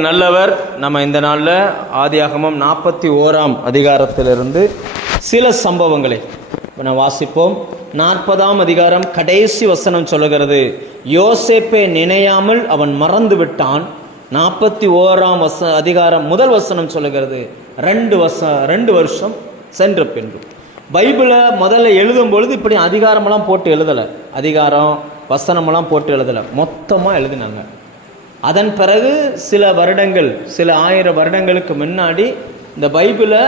நல்லவர். நம்ம இந்த நாளில் ஆதியாகமம் நாற்பத்தி ஓராம் அதிகாரத்திலிருந்து சில சம்பவங்களை நான் வாசிப்போம். நாற்பதாம் அதிகாரம் கடைசி வசனம் சொல்லுகிறது. யோசேப்பை நினையாமல் அவன் மறந்து விட்டான். நாற்பத்தி ஓராம் வச அதிகாரம் முதல் வசனம் சொல்லுகிறது. ரெண்டு வச ரெண்டு வருஷம் சென்ற பின்பு. பைபிளை முதல்ல எழுதும் பொழுது இப்படி அதிகாரமெல்லாம் போட்டு எழுதலை. அதிகாரம் வசனமெல்லாம் போட்டு எழுதலை. மொத்தமாக எழுதினாங்க. அதன் பிறகு சில வருடங்கள் சில ஆயிரம் வருடங்களுக்கு முன்னாடி இந்த பைபிளை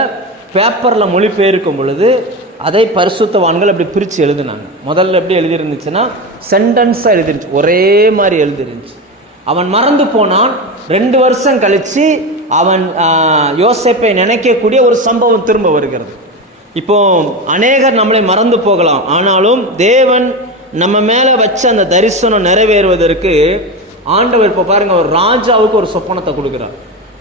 பேப்பரில் மொழிபெயர்க்கும் பொழுது அதை பரிசுத்தவான்கள் அப்படி பிரித்து எழுதினாங்க. முதல்ல எப்படி எழுதியிருந்துச்சுன்னா சென்டென்ஸாக எழுதிருந்துச்சு ஒரே மாதிரி எழுதிருந்துச்சு அவன் மறந்து போனான். ரெண்டு வருஷம் கழித்து அவன் யோசிப்பை நினைக்கக்கூடிய ஒரு சம்பவம் திரும்ப வருகிறது. இப்போ அநேகர் நம்மளை மறந்து போகலாம். ஆனாலும் தேவன் நம்ம மேலே வச்ச அந்த தரிசனம் நிறைவேறுவதற்கு ஆண்டவர் இப்போ பாருங்க ஒரு ராஜாவுக்கு ஒரு சொப்பனத்தை கொடுக்குறார்.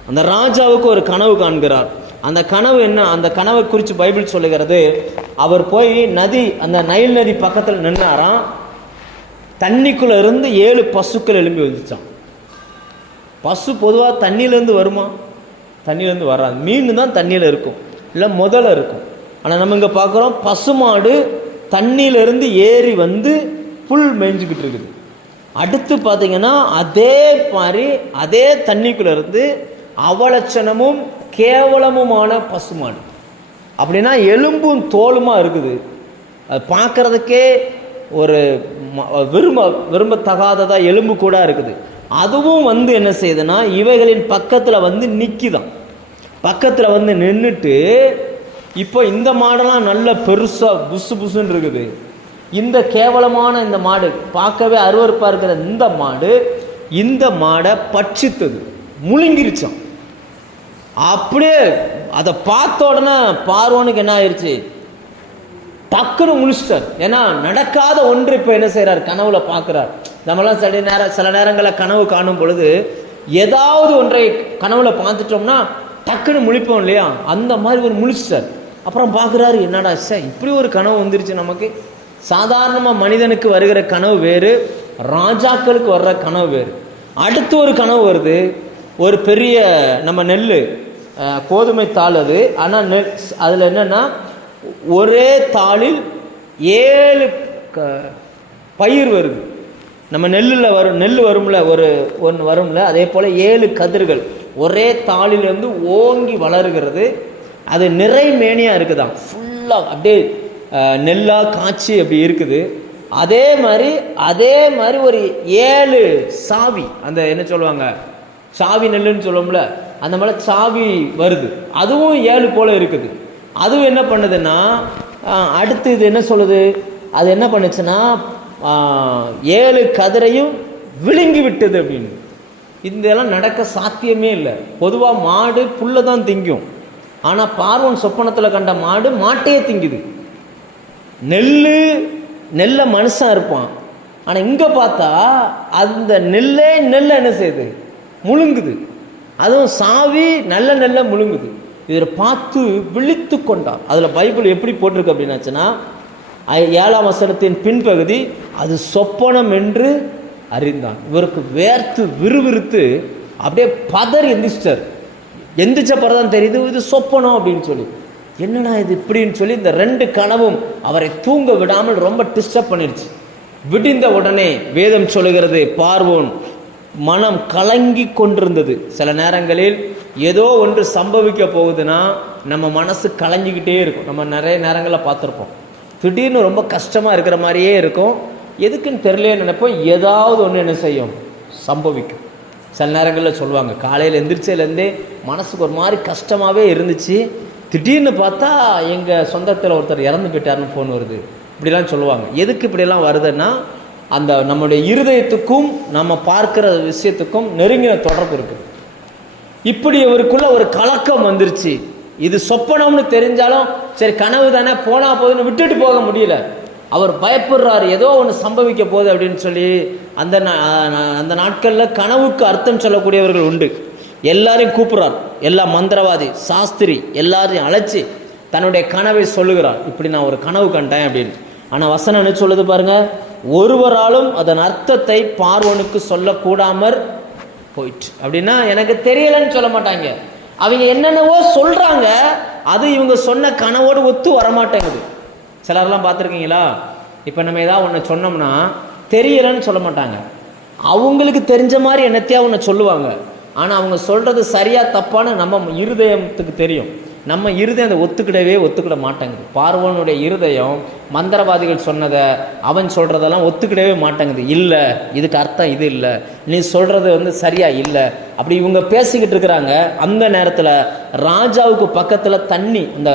அந்த ராஜாவுக்கு ஒரு கனவு காண்கிறார். அந்த கனவு என்ன? அந்த கனவை குறித்து பைபிள் சொல்லுகிறது அவர் போய் நதி அந்த நைல் நதி பக்கத்தில் நின்னாராம். தண்ணிக்குள்ளே இருந்து ஏழு பசுக்கள் எழும்பி வந்துச்சான் பசு பொதுவாக தண்ணியிலேருந்து வருமா? தண்ணியிலேருந்து வராது. மீன் தான் தண்ணியில் இருக்கும். இல்லை முதல்ல இருக்கும். ஆனால் நம்ம இங்கே பார்க்குறோம் பசுமாடு தண்ணியிலேருந்து ஏறி வந்து புல் மேய்ஞ்சிக்கிட்டு இருக்குது. அடுத்து பார்த்தீங்கன்னா அதே மாதிரி அதே தண்ணிக்குள்ளே இருந்து அவலட்சணமும் கேவலமுமான பசுமாடு. அப்படின்னா எலும்பும் தோலுமாக இருக்குது. அது பார்க்கறதுக்கே ஒரு ம- விரும்ப விரும்பத்தகாததாக எலும்பு கூட இருக்குது. அதுவும் வந்து என்ன செய்யுதுன்னா இவைகளின் பக்கத்தில் வந்து நிற்கிதான் பக்கத்தில் வந்து நின்றுட்டு இப்போ இந்த மாடெல்லாம் நல்ல பெருசாக புசு புசுன்னு இருக்குது. இந்த கேவலமான இந்த மாடு பார்க்கவே அருவருப்பாக இருக்கிற இந்த மாடு இந்த மாடை பட்சித்தது முழுங்கிருச்சான் அப்படியே அதை பார்த்த உடனே பார்வனுக்கு என்ன ஆயிடுச்சு டக்குன்னு முழிச்சிட்டார். ஏன்னா நடக்காத ஒன்று இப்போ என்ன செய்கிறார் கனவுல பார்க்குறார். நம்மலாம் சில நேரம் சில நேரங்களில் கனவு காணும் பொழுது ஏதாவது ஒன்றை கனவுல பார்த்துட்டோம்னா டக்குன்னு முழிப்போம் இல்லையா? அந்த மாதிரி ஒரு முழிச்சிட்டார். அப்புறம் பார்க்குறாரு என்னடா சார் இப்படி ஒரு கனவு வந்துருச்சு நமக்கு. சாதாரணமாக மனிதனுக்கு வருகிற கனவு வேறு ராஜாக்களுக்கு வர்ற கனவு வேறு. அடுத்து ஒரு கனவு வருது ஒரு பெரிய நம்ம நெல் கோதுமை தாள் அது. ஆனால் நெல் அதில் என்னென்னா ஒரே தாளில் ஏழு க பயிர் வருது. நம்ம நெல்லில் வரும் நெல் வரும்ல ஒரு ஒன்று வரும்ல அதே போல் ஏழு கதிர்கள். ஒரே தாளிலிருந்து ஓங்கி வளருகிறது. அது நிறை மேனியாக ஃபுல்லாக அப்படியே நெல்லாக காய்ச்சி அப்படி இருக்குது. அதே மாதிரி அதே மாதிரி ஒரு ஏழு சாவி அந்த என்ன சொல்லுவாங்க? சாவி நெல்லுன்னு சொல்லுவோம்ல அந்த மாதிரி சாவி வருது. அதுவும் ஏழு போல் இருக்குது. அதுவும் என்ன பண்ணுதுன்னா அடுத்து இது என்ன சொல்லுது? அது என்ன பண்ணுச்சுன்னா ஏழு கதிரையும் விழுங்கி விட்டது அப்படின்னு. இதெல்லாம் நடக்க சாத்தியமே இல்லை. பொதுவாக மாடு புல்லை தான் திங்கும். ஆனால் பார்வன் சொப்பனத்தில் கண்ட மாடு மாட்டையே திங்குது. நெல் நெல்லை மனுஷன் இருப்பான். ஆனால் இங்கே பார்த்தா அந்த நெல்லே நெல்லை என்ன செய்யுது? முழுங்குது. அதுவும் சாவி நல்ல நெல்லை முழுங்குது. இதில் பார்த்து விழித்து கொண்டான். அதில் பைபிள் எப்படி போட்டிருக்கு அப்படின்னாச்சுன்னா ஏழாம் வசனத்தின் பின்பகுதி அது சொப்பனம் என்று அறிந்தான். இவருக்கு வேர்த்து விறுவிறுத்து அப்படியே பதர் எந்திரிச்சிட்டார். எந்திரிச்ச பிறதான் தெரியுது இது சொப்பனம் அப்படின்னு சொல்லி. என்னடா இது இப்படின்னு சொல்லி இந்த ரெண்டு கனவும் அவரை தூங்க விடாமல் ரொம்ப டிஸ்டர்ப் பண்ணிடுச்சு விடிந்த உடனே வேதம் சொல்லுகிறது பார்வோன் மனம் கலங்கி கொண்டிருந்தது. சில நேரங்களில் ஏதோ ஒன்று சம்பவிக்க போகுதுன்னா நம்ம மனசு கலஞ்சிக்கிட்டே இருக்கும். நம்ம நிறைய நேரங்களில் பார்த்துருப்போம். திடீர்னு ரொம்ப கஷ்டமாக இருக்கிற மாதிரியே இருக்கும். எதுக்குன்னு தெரியலையே நினைப்போம் ஏதாவது ஒன்று என்ன செய்யும்? சம்பவிக்கும். சில நேரங்களில் சொல்லுவாங்க காலையில் எந்திரிச்சதுலேருந்தே மனசுக்கு ஒரு மாதிரி கஷ்டமாகவே இருந்துச்சு. திடீர்னு பார்த்தா எங்கள் சொந்தத்தில் ஒருத்தர் இறந்து போயிட்டாருன்னு ஃபோன் வருது. இப்படிலாம் சொல்லுவாங்க. எதுக்கு இப்படிலாம் வருதுன்னா அந்த நம்முடைய இருதயத்துக்கும் நம்ம பார்க்குற விஷயத்துக்கும் நெருங்கின தொடர்பு இருக்குது இப்படி இவருக்குள்ள ஒரு கலக்கம் வந்துருச்சு. இது சொப்பனம்னு தெரிஞ்சாலும் சரி கனவு தானே போனா போதுன்னு விட்டுட்டு போக முடியல. அவர் பயப்படுறாரு ஏதோ ஒன்று சம்பவிக்க போகுது அப்படின்னு சொல்லி அந்த அந்த நாட்களில் கனவுக்கு அர்த்தம் சொல்லக்கூடியவர்கள் உண்டு. எல்லாரையும் கூப்பிட்றார் எல்லா மந்திரவாதி சாஸ்திரி எல்லாரையும் அழைச்சி தன்னுடைய கனவை சொல்லுகிறார். இப்படி நான் ஒரு கனவு கண்டேன் அப்படின்னு. ஆனால் வசனம் என்ன சொல்லுது பாருங்க? ஒருவராலும் அதன் அர்த்தத்தை பார்வனுக்கு சொல்லக்கூடாமற் போயிட்டு அப்படின்னா எனக்கு தெரியலன்னு சொல்ல மாட்டாங்க. அவங்க என்னென்னவோ சொல்கிறாங்க அது இவங்க சொன்ன கனவோடு ஒத்து வரமாட்டேங்குது. சிலர்லாம் பார்த்துருக்கீங்களா? இப்போ நம்ம ஏதாவது ஒன்று சொன்னோம்னா தெரியலன்னு சொல்ல மாட்டாங்க. அவங்களுக்கு தெரிஞ்ச மாதிரி என்னத்தையா ஒன்று சொல்லுவாங்க. ஆனால் அவங்க சொல்கிறது சரியாக தப்பான்னு நம்ம இருதயத்துக்கு தெரியும். நம்ம இருதயம் அதை ஒத்துக்கிடவே ஒத்துக்கிட மாட்டேங்குது. பார்வனுடைய இருதயம் மந்திரவாதிகள் சொன்னதை அவன் சொல்கிறதெல்லாம் ஒத்துக்கிடவே மாட்டேங்குது. இல்லை இதுக்கு அர்த்தம் இது இல்லை. நீ சொல்கிறது வந்து சரியாக இல்லை. அப்படி இவங்க பேசிக்கிட்டு இருக்கிறாங்க. அந்த நேரத்தில் ராஜாவுக்கு பக்கத்தில் தண்ணி இந்த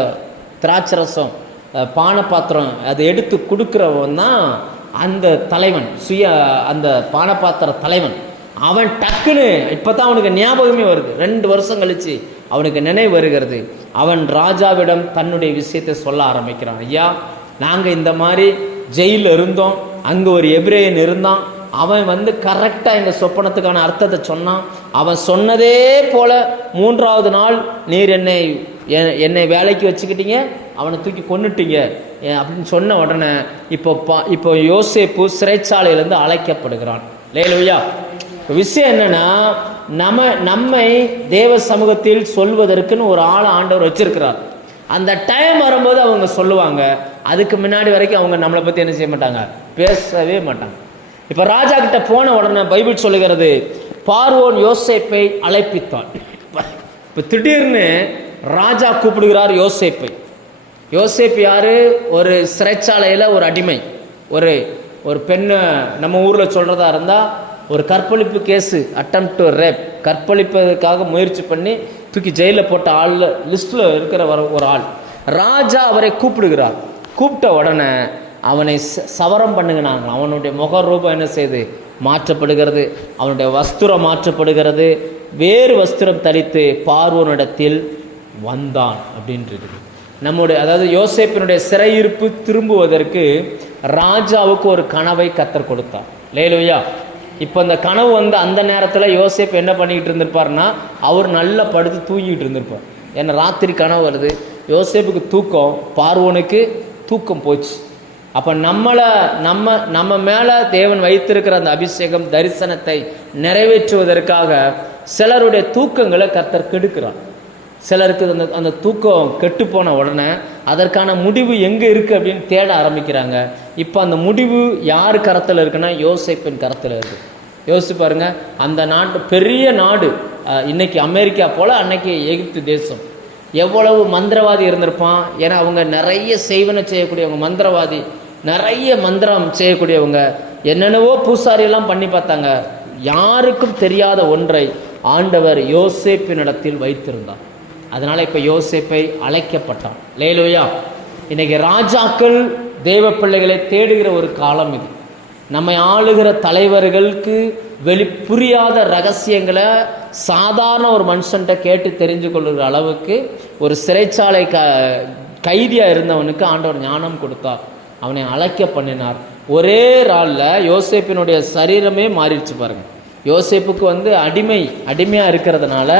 திராட்சரசம் அஹ், பானை பாத்திரம் அதை எடுத்து கொடுக்குறவன் தான் அந்த தலைவன். சுய அந்த பானபாத்திர தலைவன். அவன் டக்குன்னு இப்பதான் அவனுக்கு ஞாபகமே வருது. ரெண்டு வருஷம் கழிச்சு அவனுக்கு நினைவு வருகிறது. அவன் ராஜாவிடம் தன்னுடைய விஷயத்தை சொல்ல ஆரம்பிக்கிறான். ஐயா நாங்கள் இந்த மாதிரி ஜெயிலில் இருந்தோம். அங்கே ஒரு எபிரேயன் இருந்தான். அவன் வந்து கரெக்டாக எங்கள் சொப்பனத்துக்கான அர்த்தத்தை சொன்னான். அவன் சொன்னதே போல மூன்றாவது நாள் நீர் என்னை எ- என்னை வேலைக்கு வச்சுக்கிட்டீங்க. அவனை தூக்கி கொண்டுட்டீங்க அப்படின்னு சொன்ன உடனே இப்போ பா இப்போ யோசேப்பு சிறைச்சாலையிலேருந்து அழைக்கப்படுகிறான். லேலுயா விஷயம் என்னன்னா நம்ம நம்மை தேவ சமூகத்தில் சொல்வதற்குன்னு ஒரு ஆளை ஆண்டவர் வச்சிருக்கிறார். அந்த டைம் வரும்போது அவங்க சொல்லுவாங்க அதுக்கு முன்னாடி வரைக்கும் அவங்க நம்மளை பற்றி என்ன செய்ய மாட்டாங்க? பேசவே மாட்டாங்க. இப்போ ராஜா கிட்ட போன உடனே பைபிள் சொல்லுகிறது பார்வோன் யோசேப்பை அழைப்பித்தான் இப்போ திடீர்னு ராஜா கூப்பிடுகிறார் யோசேப்பை. யோசேப் யார்? ஒரு சிறைச்சாலையில் ஒரு அடிமை. ஒரு ஒரு பெண்ணை நம்ம ஊரில் சொல்கிறதா இருந்தால் ஒரு கற்பழிப்பு கேஸு அட்டம் டு ரேப் கற்பழிப்பதற்காக முயற்சி பண்ணி தூக்கி ஜெயிலில் போட்ட ஆளில் லிஸ்ட்டில் இருக்கிற வர ஒரு ஆள். ராஜா அவரை கூப்பிடுகிறார். கூப்பிட்ட உடனே அவனை ச- சவரம் பண்ணுகிறாங்க அவனுடைய முக ரூபம் என்ன செய்து? மாற்றப்படுகிறது. அவனுடைய வஸ்திரம் மாற்றப்படுகிறது. வேறு வஸ்திரம் தரித்து பார்வனிடத்தில் வந்தான் அப்படின்றது. நம்முடைய அதாவது யோசேப்பினுடைய சிறையிருப்பு திரும்புவதற்கு ராஜாவுக்கு ஒரு கனவை கத்தர் கொடுத்தார். லேலுயா! இப்போ இந்த கனவு வந்து அந்த நேரத்தில் யோசேப் என்ன பண்ணிக்கிட்டு இருந்திருப்பார்னா அவர் நல்லா படுத்து தூங்கிட்டு இருந்திருப்பார். ஏன்னா ராத்திரி கனவு வருது யோசேப்புக்கு தூக்கம் பார்வோனுக்கு தூக்கம் போச்சு. அப்போ நம்மளை நம்ம நம்ம மேலே தேவன் வைத்திருக்கிற அந்த அபிஷேகம் தரிசனத்தை நிறைவேற்றுவதற்காக சிலருடைய தூக்கங்களை கர்த்தர் கெடுக்கிறார். சிலருக்கு அந்த அந்த தூக்கம் கெட்டு போன உடனே அதற்கான முடிவு எங்கே இருக்குது அப்படின்னு தேட ஆரம்பிக்கிறாங்க. இப்போ அந்த முடிவு யார் கரத்தில் இருக்குன்னா யோசேப்பின் கரத்தில் இருக்கு. யோசிச்சு பாருங்க அந்த நாட்டு பெரிய நாடு இன்றைக்கி இன்னைக்கு அமெரிக்கா போல் அன்னைக்கு எகிப்து தேசம். எவ்வளவு மந்திரவாதி இருந்திருப்பான்? ஏன்னா அவங்க நிறைய செய்வனை செய்யக்கூடியவங்க மந்திரவாதி. நிறைய மந்திரம் செய்யக்கூடியவங்க. என்னென்னவோ பூசாரியெல்லாம் பண்ணி பார்த்தாங்க. யாருக்கும் தெரியாத ஒன்றை ஆண்டவர் யோசேப்பினிடத்தில் வைத்திருந்தார். அதனால் இப்போ யோசேப்பை அழைக்கப்பட்டான். லேலோயா இன்றைக்கி ராஜாக்கள் தேவ பிள்ளைகளை தேடுகிற ஒரு காலம் இது. நம்மை ஆளுகிற தலைவர்களுக்கு வெளி புரியாத ரகசியங்களை சாதாரண ஒரு மனுஷன்ட்ட கேட்டு தெரிஞ்சு கொள்கிற அளவுக்கு ஒரு சிறைச்சாலை க கைதியாக இருந்தவனுக்கு ஆண்டவர் ஞானம் கொடுத்தார். அவனை அழைக்க பண்ணினார். ஒரே நாளில் யோசேப்பினுடைய சரீரமே மாறிடுச்சு பாருங்க. யோசேப்புக்கு வந்து அடிமை அடிமையாக இருக்கிறதுனால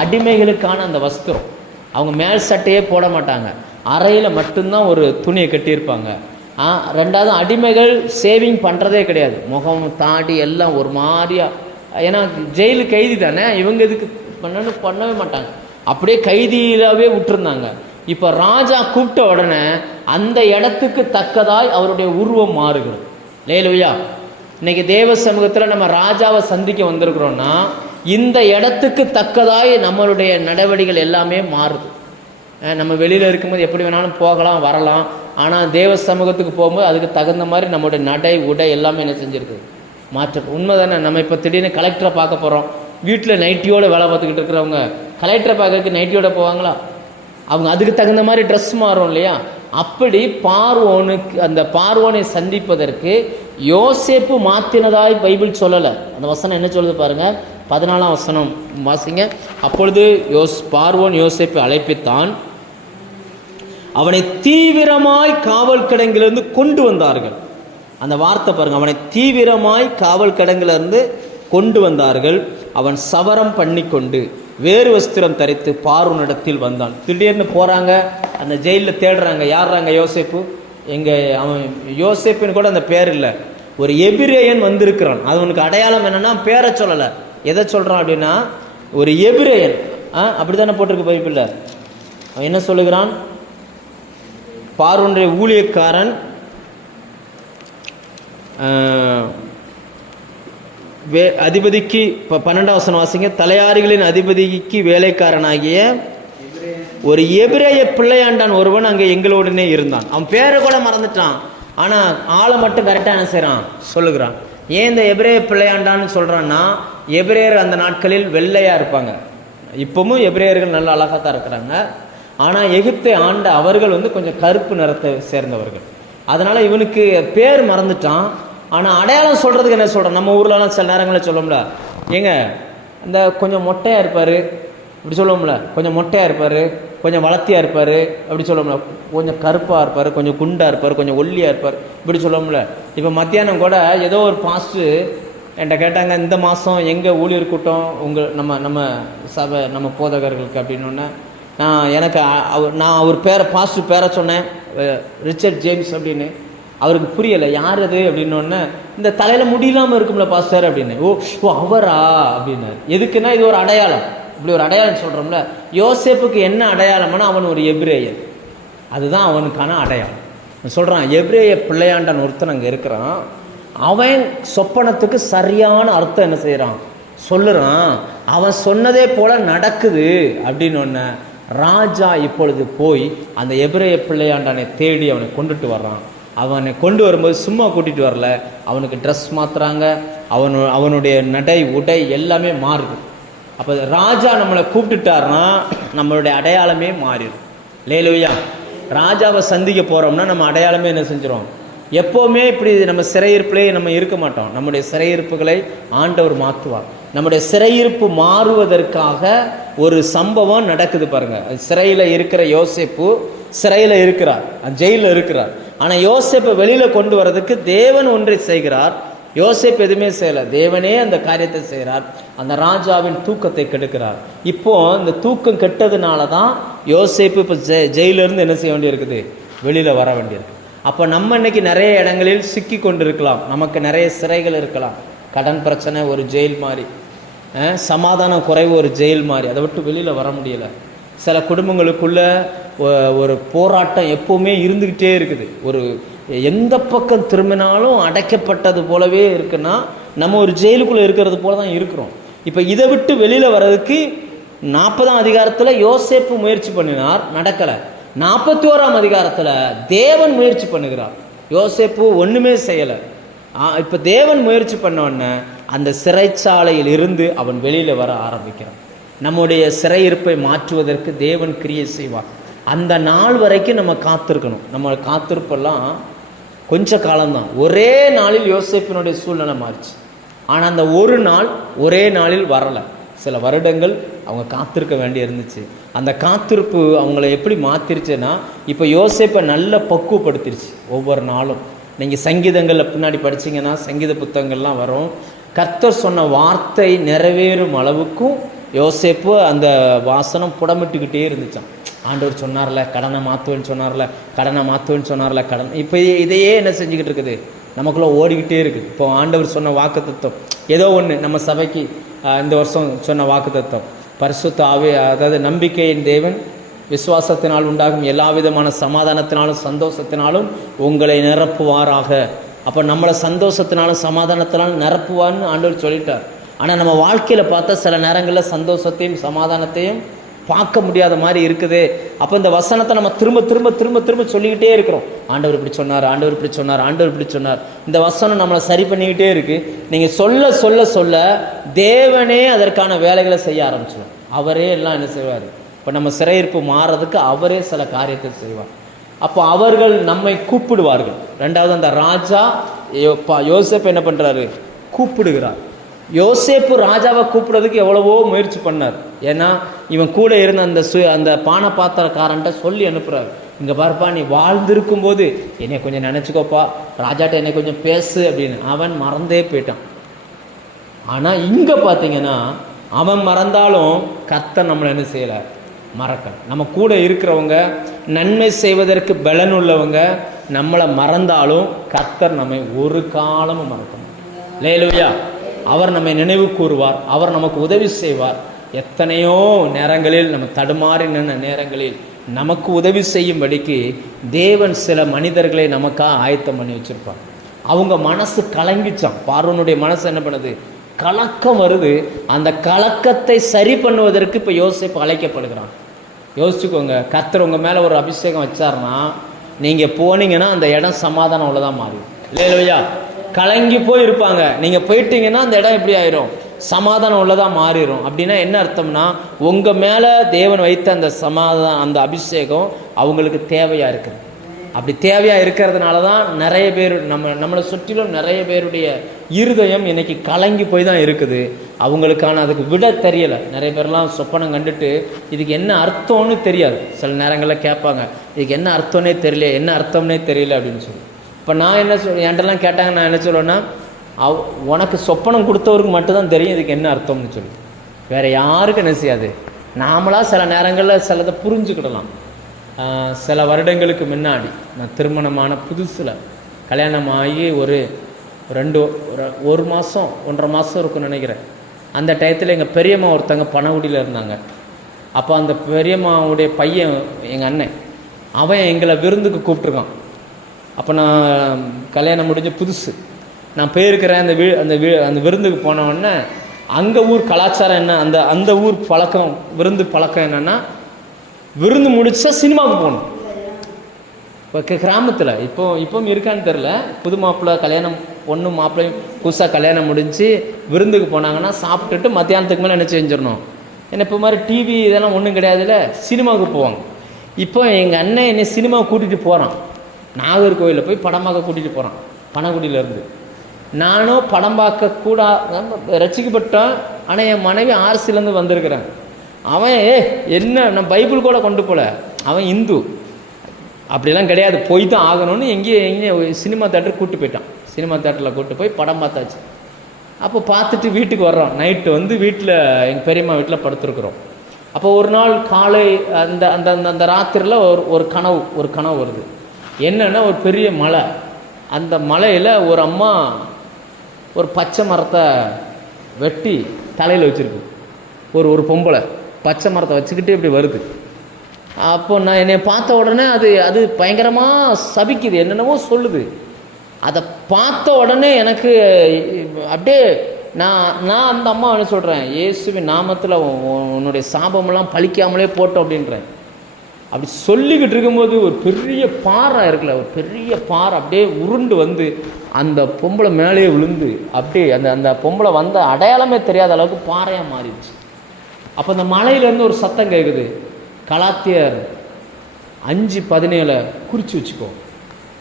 அடிமைகளுக்கான அந்த வஸ்திரம். அவங்க மேல் சட்டையே போட மாட்டாங்க. அறையில் மட்டும்தான் ஒரு துணியை கட்டியிருப்பாங்க. ரெண்டாவது அடிமைகள் சேவிங் பண்ணுறதே கிடையாது. முகம் தாண்டி எல்லாம் ஒரு மாதிரியாக ஏன்னா ஜெயிலு கைதி தானே? இவங்க இதுக்கு பண்ணணும் பண்ணவே மாட்டாங்க. அப்படியே கைதியிலாவே விட்டுருந்தாங்க. இப்போ ராஜா கூப்பிட்ட உடனே அந்த இடத்துக்கு தக்கதாய் அவருடைய உருவம் மாறுகிறது. லேலுயா இன்னைக்கு தேவ சமூகத்தில் நம்ம ராஜாவை சந்திக்க வந்திருக்கிறோன்னா இந்த இடத்துக்கு தக்கதாய் நம்மளுடைய நடவடிக்கைகள் எல்லாமே மாறுது. நம்ம வெளியில் இருக்கும்போது எப்படி வேணாலும் போகலாம் வரலாம். ஆனால் தேவ சமூகத்துக்கு போகும்போது அதுக்கு தகுந்த மாதிரி நம்மளுடைய நடை உடை எல்லாமே என்ன செஞ்சுருக்குது? மாற்றம் உண்மை தானே நம்ம இப்போ திடீர்னு கலெக்டரை பார்க்க போகிறோம் வீட்டில் நைட்டியோடு வேலை பார்த்துக்கிட்டு இருக்கிறவங்க கலெக்டரை பார்க்கறதுக்கு நைட்டியோட போவாங்களா? அவங்க அதுக்கு தகுந்த மாதிரி ட்ரெஸ் மாறும் இல்லையா? அப்படி பார்வோனுக்கு அந்த பார்வோனை சந்திப்பதற்கு யோசேப்பு மாற்றினதாய் பைபிள் சொல்லலை. அந்த வசனம் என்ன சொல்லுது பாருங்கள் பதினாலாம் வசனம் வாசிங்க. அப்பொழுது யோஸ் பார்வோன் யோசிப்பை அழைப்பித்தான் அவனை தீவிரமாய் காவல் கிடங்கிலிருந்து கொண்டு வந்தார்கள். அந்த வார்த்தை பாருங்க அவனை தீவிரமாய் காவல் கிடங்கிலிருந்து கொண்டு வந்தார்கள். அவன் சவரம் பண்ணி கொண்டு வேறு வஸ்திரம் தரித்து பார்வனிடத்தில் வந்தான். திடீர்னு போகிறாங்க அந்த ஜெயிலில் தேடுறாங்க. யார்றாங்க யோசேப்பு? எங்கள் அவன் யோசேப்புன்னு கூட அந்த பேர் இல்லை. ஒரு எபிரேயன் வந்திருக்கிறான். அது உனக்கு அடையாளம் என்னென்னா பேரை சொல்லலை. எதை சொல்கிறான் அப்படின்னா ஒரு எபிரேயன் ஆ அப்படி தானே போட்டிருக்கு பைப்பில் அவன் என்ன சொல்லுகிறான்? பார்வனுடைய ஊழியக்காரன் வே அதிபதிக்கு இப்போ பன்னெண்டாம் வசனம் வாசிங்க. தலையாரிகளின் அதிபதிக்கு வேலைக்காரனாகிய ஒரு எபிரேய பிள்ளையாண்டான். ஒருவன் அங்கே எங்களோடனே இருந்தான். அவன் பேரை கூட மறந்துட்டான். ஆனால் ஆளை மட்டும் கரெக்டாக என்ன செய்கிறான் சொல்லுகிறான். ஏன் இந்த எபிரேய பிள்ளையாண்டான்னு சொல்கிறான்னா எபிரேயர் அந்த நாட்களில் வெள்ளையாக இருப்பாங்க. இப்பவும் எபிரேயர்கள் நல்ல அழகாக தான் இருக்கிறாங்க. ஆனால் எகிப்தை ஆண்ட அவர்கள் வந்து கொஞ்சம் கருப்பு நிறத்தை சேர்ந்தவர்கள். அதனால் இவனுக்கு பேர் மறந்துட்டான். ஆனால் அடையாளம் சொல்கிறதுக்கு என்ன சொல்கிறோம் நம்ம ஊர்லலாம் சில நேரங்களில் சொல்லோம்ல ஏங்க இந்த கொஞ்சம் மொட்டையாக இருப்பார். இப்படி சொல்லுவோம்ல கொஞ்சம் மொட்டையாக இருப்பார். கொஞ்சம் வளர்த்தியாக இருப்பார் அப்படி சொல்லுவோம்ல. கொஞ்சம் கருப்பாக இருப்பார் கொஞ்சம் குண்டாக இருப்பார் கொஞ்சம் ஒல்லியாக இருப்பார் இப்படி சொல்லுவோம்ல. இப்போ மத்தியானம் கூட ஏதோ ஒரு பாஸ்ட்டு என்கிட்ட கேட்டாங்க இந்த மாதம் எங்கே ஊழியர் கூட்டம்? உங்கள் நம்ம நம்ம சபை நம்ம போதகர்களுக்கு அப்படின்னோடனே நான் எனக்கு அவர் நான் அவர் பேரை பாஸ்ட்டு பேரை சொன்னேன் ரிச்சர்ட் ஜேம்ஸ் அப்படின்னு. அவருக்கு புரியலை யார் அது அப்படின்னோடனே இந்த தலையில் முடியலாமல் இருக்கும்ல பாஸ்டர் அப்படின்னு. ஓ ஓ அவரா அப்படின்னாரு எதுக்குன்னா இது ஒரு அடையாளம். இப்படி ஒரு அடையாளம் சொல்கிறோம்ல யோசேப்புக்கு என்ன அடையாளம்னா அவன் ஒரு எப்ரேயர். அதுதான் அவனுக்கான அடையாளம். சொல்கிறான் எப்ரேய பிள்ளையாண்டான் ஒருத்தன் அங்கே இருக்கிறான். அவன் சொப்பனத்துக்கு சரியான அர்த்தம் என்ன செய்கிறான் சொல்லுறான் அவன் சொன்னதே போல நடக்குது. அப்படின்னு ஒன்று ராஜா இப்பொழுது போய் அந்த எபிரேய பிள்ளையாண்டானை தேடி அவனை கொண்டுட்டு வர்றான். அவனை கொண்டு வரும்போது சும்மா கூட்டிகிட்டு வரல. அவனுக்கு ட்ரெஸ் மாற்றுறாங்க அவனு அவனுடைய நடை உடை எல்லாமே மாறுது. அப்போ ராஜா நம்மளை கூப்பிட்டுட்டாருன்னா நம்மளுடைய அடையாளமே மாறிடும். லேலுயா. ராஜாவை சந்திக்க போகிறோம்னா நம்ம அடையாளமே என்ன செஞ்சிடும் எப்போவுமே இப்படி நம்ம சிறையிருப்பிலே நம்ம இருக்க மாட்டோம். நம்முடைய சிறையிருப்புகளை ஆண்டவர் மாற்றுவார். நம்முடைய சிறையிருப்பு மாறுவதற்காக ஒரு சம்பவம் நடக்குது பாருங்கள் அது சிறையில் இருக்கிற யோசிப்பு சிறையில் இருக்கிறார். ஜெயிலில் இருக்கிறார். ஆனால் யோசிப்பை வெளியில் கொண்டு வரதுக்கு தேவன் ஒன்றை செய்கிறார். யோசேப் எதுவுமே செய்யலை. தேவனே அந்த காரியத்தை செய்கிறார் அந்த ராஜாவின் தூக்கத்தை கெடுக்கிறார். இப்போது இந்த தூக்கம் கெட்டதுனால தான் யோசேப்பு இப்போ ஜெ ஜெயிலிருந்து என்ன செய்ய வேண்டியிருக்குது? வெளியில் வர வேண்டியிருக்கு. அப்போ நம்ம இன்றைக்கி நிறைய இடங்களில் சிக்கி கொண்டு இருக்கலாம் நமக்கு நிறைய சிறைகள் இருக்கலாம். கடன் பிரச்சனை ஒரு ஜெயில் மாதிரி சமாதான குறைவு ஒரு ஜெயில் மாதிரி அதை விட்டு வெளியில் வர முடியலை. சில குடும்பங்களுக்குள்ள ஒரு போராட்டம் எப்போவுமே இருந்துக்கிட்டே இருக்குது. ஒரு எந்த பக்கம் திரும்பினாலும் அடைக்கப்பட்டது போலவே இருக்குன்னா நம்ம ஒரு ஜெயிலுக்குள்ளே இருக்கிறது போல தான் இருக்கிறோம். இப்போ இதை விட்டு வெளியில் வர்றதுக்கு நாற்பதாம் அதிகாரத்தில் யோசேப்பு முயற்சி பண்ணினார் நடக்கலை. நாற்பத்தி ஓராம் அதிகாரத்தில் தேவன் முயற்சி பண்ணுகிறார். யோசேப்பு ஒன்றுமே செய்யலை. இப்போ தேவன் முயற்சி பண்ண உடனே அந்த சிறைச்சாலையில் இருந்து அவன் வெளியில் வர ஆரம்பிக்கிறான். நம்முடைய சிறையிருப்பை மாற்றுவதற்கு தேவன் கிரியை செய்வார். அந்த நாள் வரைக்கும் நம்ம காத்திருக்கணும். நம்ம காத்திருப்பெல்லாம் கொஞ்ச காலம்தான். ஒரே நாளில் யோசேப்பினுடைய சூழ்நிலை மாறிச்சு. ஆனால் அந்த ஒரு நாள் ஒரே நாளில் வரலை. சில வருடங்கள் அவங்க காத்திருக்க வேண்டி இருந்துச்சு. அந்த காத்திருப்பு அவங்கள எப்படி மாத்திருச்சுன்னா இப்போ யோசேப்பை நல்ல பக்குவப்படுத்திருச்சு ஒவ்வொரு நாளும். நீங்கள் சங்கீதங்களில் பின்னாடி படிச்சீங்கன்னா சங்கீத புத்தகங்கள்லாம் வரும். கர்த்தர் சொன்ன வார்த்தை நிறைவேறும் அளவுக்கும் யோசேப்பு அந்த வாசனம் புடமிட்டுக்கிட்டே இருந்துச்சான் ஆண்டவர் சொன்னார்ல கடனை மாற்றுவேன்னு சொன்னார்ல கடனை மாற்றுவேன்னு சொன்னார்ல கடன். இப்போ இதையே என்ன செஞ்சுக்கிட்டு இருக்குது? நமக்குள்ளே ஓடிக்கிட்டே இருக்குது. இப்போ ஆண்டவர் சொன்ன வாக்கு ஏதோ ஒன்று நம்ம சபைக்கு இந்த வருஷம் சொன்ன வாக்கு பரிசுத்த ஆவி அதாவது நம்பிக்கையின் தேவன் விசுவாசத்தினால் உண்டாகும் எல்லா விதமான சமாதானத்தினாலும் சந்தோஷத்தினாலும் உங்களை நிரப்புவாராக. அப்போ நம்மளை சந்தோஷத்தினாலும் சமாதானத்தினாலும் நிரப்புவான்னு ஆண்டவர் சொல்லிட்டார். ஆனால் நம்ம வாழ்க்கையில் பார்த்தா சில நேரங்களில் சந்தோஷத்தையும் சமாதானத்தையும் பார்க்க முடியாத மாதிரி இருக்குது. அப்போ இந்த வசனத்தை நம்ம திரும்ப திரும்ப திரும்ப திரும்ப சொல்லிக்கிட்டே இருக்கிறோம். ஆண்டவர் இப்படி சொன்னார் ஆண்டவர் இப்படி சொன்னார் ஆண்டவர் இப்படி சொன்னார். இந்த வசனம் நம்மளை சரி பண்ணிக்கிட்டே இருக்குது நீங்கள் சொல்ல சொல்ல சொல்ல தேவனே அதற்கான வேலைகளை செய்ய ஆரம்பிச்சிடும் அவரே எல்லாம் என்ன செய்வார்? இப்போ நம்ம சிறையிருப்பு மாறுறதுக்கு அவரே சில காரியத்தை செய்வார். அப்போ அவர்கள் நம்மை கூப்பிடுவார்கள். ரெண்டாவது அந்த ராஜா யோசப் பா- என்ன பண்ணுறாரு கூப்பிடுகிறார். யோசேப்பு ராஜாவை கூப்பிடுறதுக்கு எவ்வளவோ முயற்சி பண்ணார். ஏன்னா இவன் கூட இருந்த அந்த சு அந்த பானை பாத்திரக்காரன்ட்ட சொல்லி அனுப்புகிறார் இங்கே பாருப்பா நீ வாழ்ந்திருக்கும் போது என்னை கொஞ்சம் நினச்சிக்கோப்பா ராஜாட்ட என்னை கொஞ்சம் பேசு அப்படின்னு. அவன் மறந்தே போயிட்டான். ஆனால் இங்கே பார்த்தீங்கன்னா அவன் மறந்தாலும் கத்தை நம்மளை என்ன செய்யலை? மறக்க நம்ம கூட இருக்கிறவங்க நன்மை செய்வதற்கு பலன் உள்ளவங்க நம்மளை மறந்தாலும் கத்தர் நம்மை ஒரு காலமும் மறக்க மாட்டோம் லேலுயா அவர் நம்மை நினைவு கூறுவார் அவர் நமக்கு உதவி செய்வார். எத்தனையோ நேரங்களில் நம்ம தடுமாறி நின்ற நேரங்களில் நமக்கு உதவி செய்யும்படிக்கு தேவன் சில மனிதர்களை நமக்காக ஆயத்தம் பண்ணி வச்சுருப்பார். அவங்க மனசு கலங்கிச்சான் பார்வனுடைய மனசு என்ன பண்ணுது? கலக்கம் வருது. அந்த கலக்கத்தை சரி பண்ணுவதற்கு இப்போ யோசிப்பு அழைக்கப்படுகிறான். யோசிச்சுக்கோங்க கத்தர் உங்கள் மேலே ஒரு அபிஷேகம் வச்சார்னா நீங்கள் போனீங்கன்னா அந்த இடம் சமாதானம் உள்ளதாக மாறும் இல்லையா? கலங்கி போய் இருப்பாங்க நீங்கள் போயிட்டீங்கன்னா அந்த இடம் எப்படி ஆயிரும்? சமாதானம் உள்ளதாக மாறிடும் அப்படின்னா என்ன அர்த்தம்னா உங்கள் மேலே தேவன் வைத்த அந்த சமாதானம் அந்த அபிஷேகம் அவங்களுக்கு தேவையாக இருக்குது. அப்படி தேவையாக இருக்கிறதுனால தான் நிறைய பேர் நம்ம நம்மளை சுற்றிலும் நிறைய பேருடைய இருதயம் இன்னைக்கு கலங்கி போய் தான் இருக்குது. அவங்களுக்கான அதுக்கு விட தெரியலை. நிறைய பேர்லாம் சொப்பனம் கண்டுட்டு இதுக்கு என்ன அர்த்தம்னு தெரியாது. சில நேரங்களில் கேட்பாங்க இதுக்கு என்ன அர்த்தம்னே தெரியல என்ன அர்த்தம்னே தெரியல அப்படின்னு சொல்லி. இப்போ நான் என்ன சொல் என்கிட்டலாம் கேட்டாங்க நான் என்ன சொல்லுவேன்னா அவ் உனக்கு சொப்பனம் கொடுத்தவருக்கு மட்டும்தான் தெரியும் இதுக்கு என்ன அர்த்தம்னு சொல்லி. வேறு யாருக்கும் என்ன செய்யாது? நாமளாக சில நேரங்களில் சிலதை புரிஞ்சுக்கிடலாம். சில வருடங்களுக்கு முன்னாடி நான் திருமணமான புதுசில் கல்யாணம் ஆகி ஒரு ரெண்டு ஒரு ஒரு மாதம் ஒன்றரை மாதம் இருக்கும்னு நினைக்கிறேன். அந்த டயத்தில் எங்கள் பெரியம்மா ஒருத்தங்க பனகுடியில் இருந்தாங்க. அப்போ அந்த பெரியம்மாவுடைய பையன் எங்கள் அண்ணன் அவன் எங்களை விருந்துக்கு கூப்பிட்ருக்கான் அப்போ நான் கல்யாணம் முடிஞ்ச புதுசு. நான் போயிருக்கிறேன் அந்த வீ அந்த வீ அந்த விருந்துக்கு போனவுடனே அங்கே ஊர் கலாச்சாரம் என்ன அந்த அந்த ஊர் பழக்கம் விருந்து பழக்கம் என்னென்னா விருந்து முடிச்சா சினிமாவுக்கு போகணும். இப்போ கிராமத்தில் இப்போ இப்போ இருக்கான்னு தெரில புது மாப்பிள்ளை கல்யாணம் பொண்ணு மாப்பிள்ளையும் புதுசாக கல்யாணம் முடிஞ்சு விருந்துக்கு போனாங்கன்னா சாப்பிட்டுட்டு மத்தியானத்துக்கு மேலே என்ன செஞ்சிடணும்? ஏன்னா இப்போ மாதிரி டிவி இதெல்லாம் ஒன்றும் கிடையாதுல்ல சினிமாவுக்கு போவாங்க. இப்போ எங்கள் அண்ணன் என்னை சினிமாவுக்கு கூட்டிகிட்டு போகிறான் நாகர்கோவிலில் போய் படம் பார்க்க கூட்டிகிட்டு போகிறான் பனகுடியிலேருந்து நானும் படம் பார்க்க கூட ஆனால் என் மனைவி ஆர்சிலேருந்து வந்திருக்கிறேன். அவன் ஏ என்ன? நான் பைபிள் கூட கொண்டு போல. அவன் இந்து. அப்படிலாம் கிடையாது. போய் தான் ஆகணும்னு எங்கேயும் எங்கேயும் சினிமா தேட்டர் கூட்டு போயிட்டான். சினிமா தேட்டரில் கூட்டு போய் படம் பார்த்தாச்சு. அப்போ பார்த்துட்டு வீட்டுக்கு வர்றோம் நைட்டு வந்து வீட்டில் எங்கள் பெரியம்மா வீட்டில் படுத்துருக்குறோம். அப்போ ஒரு நாள் காலை அந்த அந்த அந்த அந்த ராத்திரியில் ஒரு ஒரு கனவு ஒரு கனவு வருது. என்னென்னா ஒரு பெரிய மலை. அந்த மலையில் ஒரு அம்மா ஒரு பச்சை மரத்தை வெட்டி தலையில் வச்சுருக்கு. ஒரு ஒரு பொம்பளை. பச்சை மரத்தை வச்சுக்கிட்டு இப்படி வருது. அப்போ நான் என்னை பார்த்த உடனே அது அது பயங்கரமாக சபிக்குது. என்னென்னவோ சொல்லுது. அதை பார்த்த உடனே எனக்கு அப்படியே நான் நான் அந்த அம்மா என்ன சொல்கிறேன் இயேசுவின் நாமத்தில் உன்னுடைய சாபமெல்லாம் பழிக்காமலே போட்டோம் அப்படின்றேன். அப்படி சொல்லிக்கிட்டு இருக்கும்போது ஒரு பெரிய பாறை இருக்குல்ல ஒரு பெரிய பாறை அப்படியே உருண்டு வந்து அந்த பொம்பளை மேலேயே விழுந்து அப்படியே அந்த அந்த பொம்பளை வந்த அடையாளமே தெரியாத அளவுக்கு பாறையாக மாறிடுச்சு. அப்போ அந்த மலையிலேருந்து ஒரு சத்தம் கேட்குது கலாத்தியர் அஞ்சு பதினேழை குறித்து வச்சுக்கோ.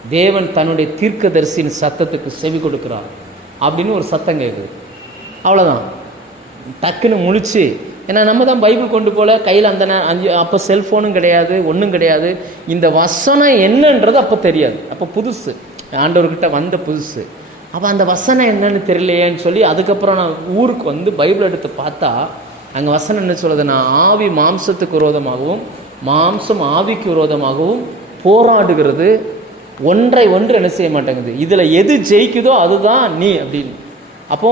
தேவன் தன்னுடைய தீர்க்கதரிசியின் சத்தத்துக்கு செவி கொடுக்குறார் அப்படின்னு ஒரு சத்தம் கேட்குது அவ்வளோதான் டக்குன்னு முழிச்சு ஏன்னா நம்ம தான் பைபிள் கொண்டு போல கையில் அந்த அஞ்சு அப்போ செல்ஃபோனும் கிடையாது ஒன்றும் கிடையாது. இந்த வசனம் என்னன்றது அப்போ தெரியாது. அப்போ புதுசு. ஆண்டவர்கிட்ட வந்த புதுசு. அப்போ அந்த வசனம் என்னன்னு தெரியலையேன்னு சொல்லி அதுக்கப்புறம் நான் ஊருக்கு வந்து பைபிள் எடுத்து பார்த்தா அங்கே வசனம் என்ன சொல்லுதுன்னா ஆவி மாம்சத்துக்கு விரோதமாகவும் மாம்சம் ஆவிக்கு விரோதமாகவும் போராடுகிறது. ஒன்றை ஒன்று என்ன செய்ய மாட்டேங்குது. இதில் எது ஜெயிக்குதோ அதுதான் நீ அப்படின்னு. அப்போ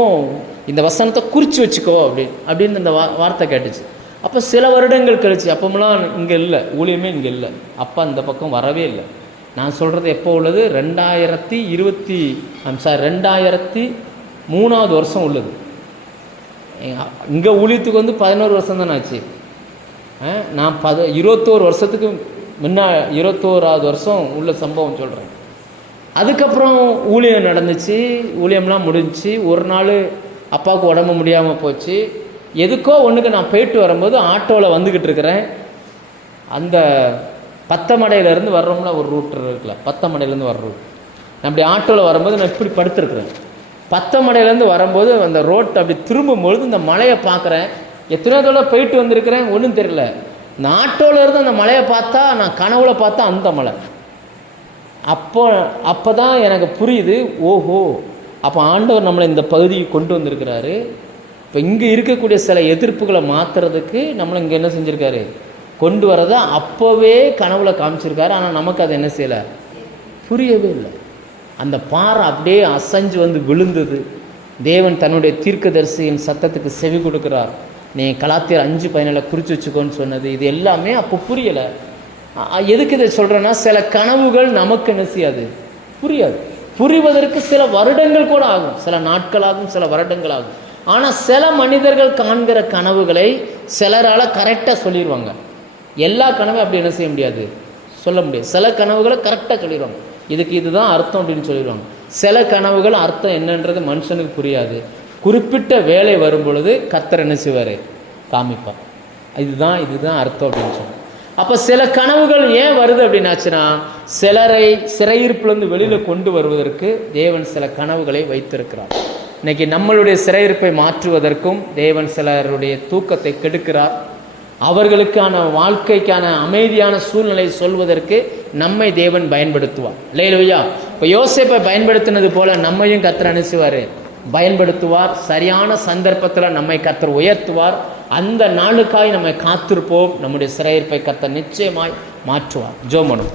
இந்த வசனத்தை குறித்து வச்சுக்கோ அப்படின்னு அப்படின்னு இந்த வா வார்த்தை கேட்டுச்சு. அப்போ சில வருடங்கள் கழிச்சு அப்போமெல்லாம் இங்கே இல்லை ஊழியமே இங்கே இல்லை. அப்பா இந்த பக்கம் வரவே இல்லை. நான் சொல்கிறது எப்போ உள்ளது? ரெண்டாயிரத்தி இருபத்தி சாரி ரெண்டாயிரத்தி மூணாவது வருஷம் உள்ளது. இங்கே ஊழியத்துக்கு வந்து பதினோரு வருஷம் தானே ஆச்சு. நான் பத இருபத்தோரு வருஷத்துக்கு முன்னா இருபத்தோராவது வருஷம் உள்ள சம்பவம் சொல்கிறேன் அதுக்கப்புறம் ஊழியம் நடந்துச்சு ஊழியம்லாம் முடிஞ்சுச்சு ஒரு நாள் அப்பாவுக்கு உடம்பு முடியாமல் போச்சு. எதுக்கோ ஒன்றுக்கு நான் போயிட்டு வரும்போது ஆட்டோவில் வந்துக்கிட்டு இருக்கிறேன். அந்த பத்தமடையிலேருந்து வர்றோம்ல ஒரு ரூட் இருக்குல்ல பத்தமடையிலேருந்து வர்ற ரூட் நான் அப்படி ஆட்டோவில் வரும்போது நான் இப்படி படுத்துருக்குறேன். பத்தமடையிலேருந்து வரும்போது அந்த ரோட் அப்படி திரும்பும்பொழுது இந்த மலையை பார்க்குறேன். எத்தனையோ தடவை போயிட்டு வந்திருக்கிறேன் ஒன்றும் தெரியல. இந்த ஆட்டோவிலேருந்து அந்த மலையை பார்த்தா நான் கனவுல பார்த்தா அந்த மலை. அப்போ அப்போ தான் எனக்கு புரியுது ஓஹோ அப்போ ஆண்டவர் நம்மளை இந்த பகுதிக்கு கொண்டு வந்திருக்கிறாரு. இப்போ இங்கே இருக்கக்கூடிய சில எதிர்ப்புகளை மாற்றுறதுக்கு நம்மளை இங்கே என்ன செஞ்சுருக்காரு? கொண்டு வரதை அப்போவே கனவுல காமிச்சிருக்காரு. ஆனால் நமக்கு அதை என்ன செய்யலை? புரியவே இல்லை. அந்த பாறை அப்படியே அசைஞ்சு வந்து விழுந்தது. தேவன் தன்னுடைய தீர்க்கதரிசியின் சத்தத்துக்கு செவி கொடுக்குறார். நீ கலாத்தியர் அஞ்சு பதினேழு குறித்து வச்சுக்கோன்னு சொன்னது. இது எல்லாமே அப்போ புரியலை. எதுக்கு இதை சொல்கிறேன்னா சில கனவுகள் நமக்கு என்ன செய்யாது? புரியாது. புரிவதற்கு சில வருடங்கள் கூட ஆகும். சில நாட்களாகும் சில வருடங்கள் ஆகும் ஆனால் சில மனிதர்கள் காண்கிற கனவுகளை சிலரால் கரெக்டாக சொல்லிடுவாங்க எல்லா கனவும் அப்படி என்ன செய்ய முடியாது? சொல்ல முடியாது. சில கனவுகளை கரெக்டாக சொல்லிடுவாங்க இதுக்கு இதுதான் அர்த்தம் அப்படின்னு சொல்லிடுவாங்க சில கனவுகள் அர்த்தம் என்னன்றது மனுஷனுக்கு புரியாது. குறிப்பிட்ட வேலை வரும் பொழுது கர்த்தர் என்ன செய்வார்? காமிப்பார். இதுதான் இதுதான் அர்த்தம் அப்படின்னு சொல்லுவாங்க அப்போ சில கனவுகள் ஏன் வருது அப்படின்னாச்சுன்னா சிலரை சிறையிருப்பிலிருந்து வெளியில் கொண்டு வருவதற்கு தேவன் சில கனவுகளை வைத்திருக்கிறார். இன்னைக்கு நம்மளுடைய சிறையிருப்பை மாற்றுவதற்கும் தேவன் சிலருடைய தூக்கத்தை கெடுக்கிறார். அவர்களுக்கான வாழ்க்கைக்கான அமைதியான சூழ்நிலை சொல்வதற்கு நம்மை தேவன் பயன்படுத்துவார். இல்லையா இப்போ யோசிப்பை பயன்படுத்தினது போல நம்மையும் கத்திர அனுசுவார் பயன்படுத்துவார். சரியான சந்தர்ப்பத்தில் நம்மை கத்தர் உயர்த்துவார். அந்த நாளுக்காய் நம்மை காத்திருப்போம். நம்முடைய சிறையிருப்பை கத்த நிச்சயமாய் மாற்றுவார். ஜோமனு